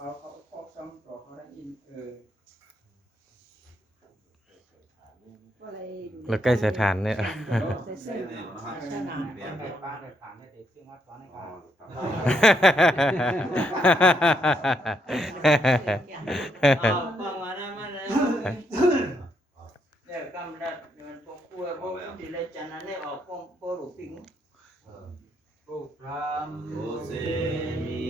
เอาซ้ำต่อเขาได้อินแล้วใกล้สถานเนี่ย โอเซมิ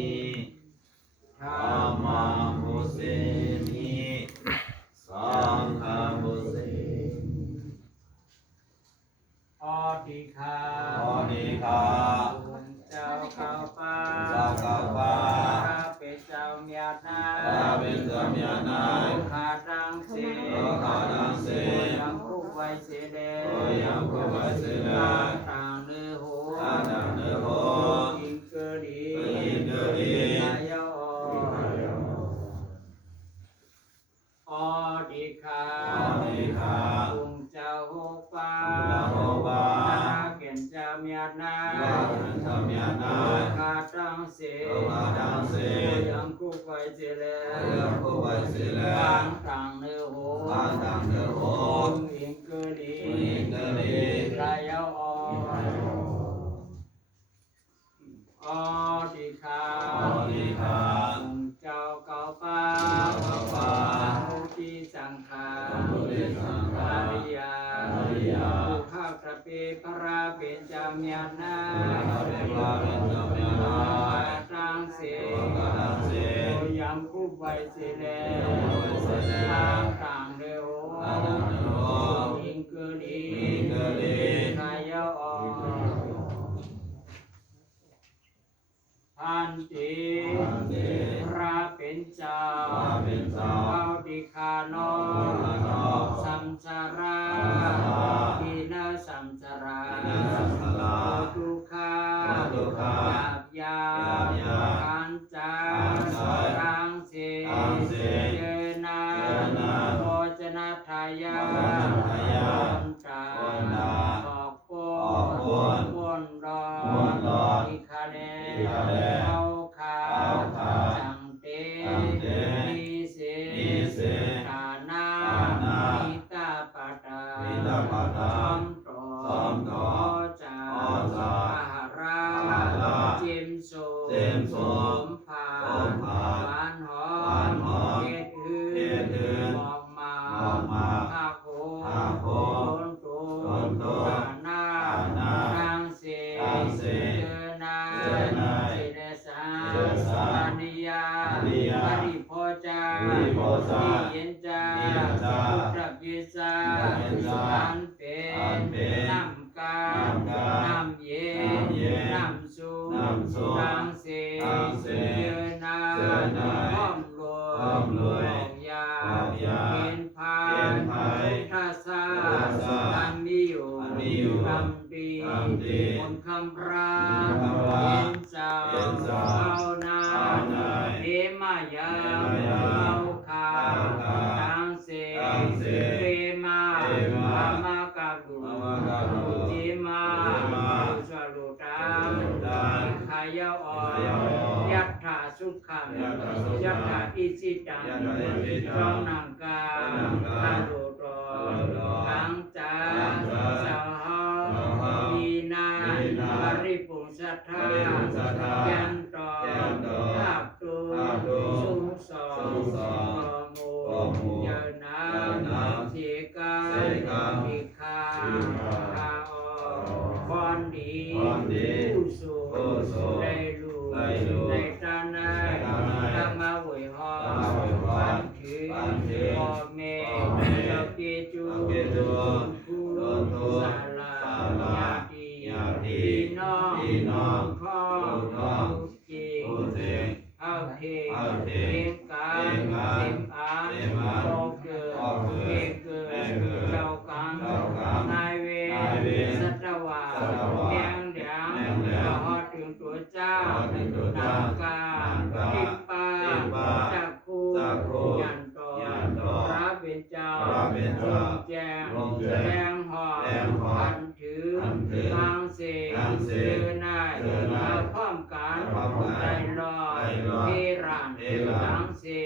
ธรรมังโอเซมิสังฆังโอเซอติคา เจ้าเก่าป่าข้าเป็นเจ้าเมียนายข้าดังเสยังคุกไว้เสดต่างเนื้อโหอิงเกดีนายอติคาองค์เจ้าโหป่าเก่นเจ้าเมียนายข้าดังเสยังคุกไว้เสดต่างเนื้อโหอิงเกดีนายอติคาองค์เจ้าเก่าป่าผู้ที่สังฆาอริยาผู้ข้าวกระเปพระเป็นเจ้าเมียนาตังเสยังคู่ใบเสเลต่างเร็วอิงเกดีนายพันติพระเป็นเจ้าเอาดิคานอสัมสาราทินาสัมสาราทุกขาหยาบขันจารังเสเจนาโภชนะทายาตาออกปนรออิคาเลเอาขาจังเตนิเสฐานานิตาปตาซ้อมต่อจาอาหาราจิมโสมผานหวานหอมเฮ็ดอื่นออกมาภาโคโนโตนาทางเสเจนาเจเนสาปานิยาปริโภจานิเย็นจาพุทธกิจาอันเป็นน้ำกาน้ำเย็นน้ำสูทางเสเจนาห้อมรวยยาเป็นพานพุทธาอันมีอยู่คำดีมนต์คำราเป็นเจ้าเอานาเอมายาเอาขาทางเสเรมาอามากาลุจิมาสรุตามขายายัตถาสุขังยัตถาอิสิตังจองนังกาตาโลโตทังจาสาหายีนาปริปุสัทธายันโตทัพตุสุสโมยนาสิกาอิคาบอนดีผู้สูได้รู้ในตานาธรรมะเวยหอบันคือพ่อแม่เจ้าเกจูผู้ศาลาญาติพี่น้องข้อจริงเอาเทกาเต็มอาโลเกิดเกิดเจ้ากรรมนายเวรสัตวาแดงพอถึงตัวเจ้านางกาทิปาจักคูยันโตพระเป็นเจ้าแจงหอพันถือทางเสเดินนายพร้อมกันได้ลอยเทรา ทั้งสี่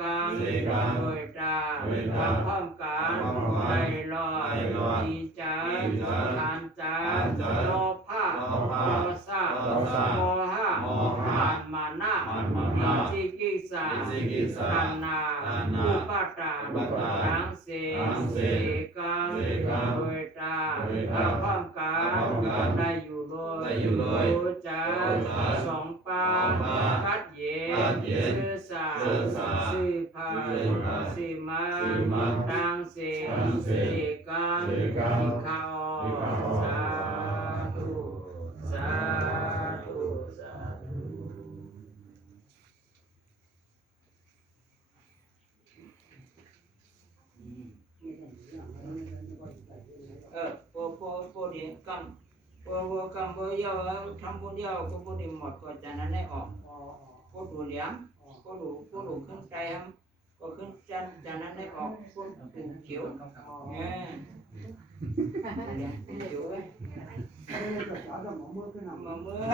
กังโดยตาพร้อมกันได้ลอยดีใจทานใจโลภะโทสะโมหะมานะวิจิกิจฉาตัณหาอุปาทานทั้งสี่กังโดยตาพร้อมกันได้อยู่เลยรู้จักสองปาคัดเย็นซื่อสัตย์ซื่อพาซื่อมาทั้งสี่กังข้าสาธุสาธุสาธุโปดีกัมโปกัมโปยาวทำบุญยาวโปดีหมดก็จะนั้นได้ออกโปดูเลี้ยงโปดูขึ้นใจครับก็ขึ้นจันจากนั้นได้ออกโปดูเขียวเนี่ยเลี้ยงเขียวเลยมาเมื่อ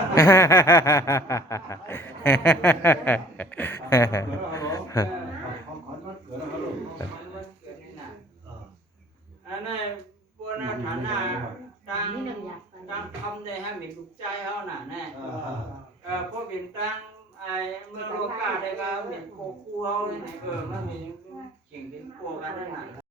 อันนั้นพวกนั้นฐานะตั้งทำได้ให้มีถูกใจเขาน่ะเนี่ยพวกเป็นตั้งไอ้เมื่อโลกาได้ก็เป็นโคคู่เขาเนี่ยมันมีเก่งเป็นพวกกันนั่นน่ะ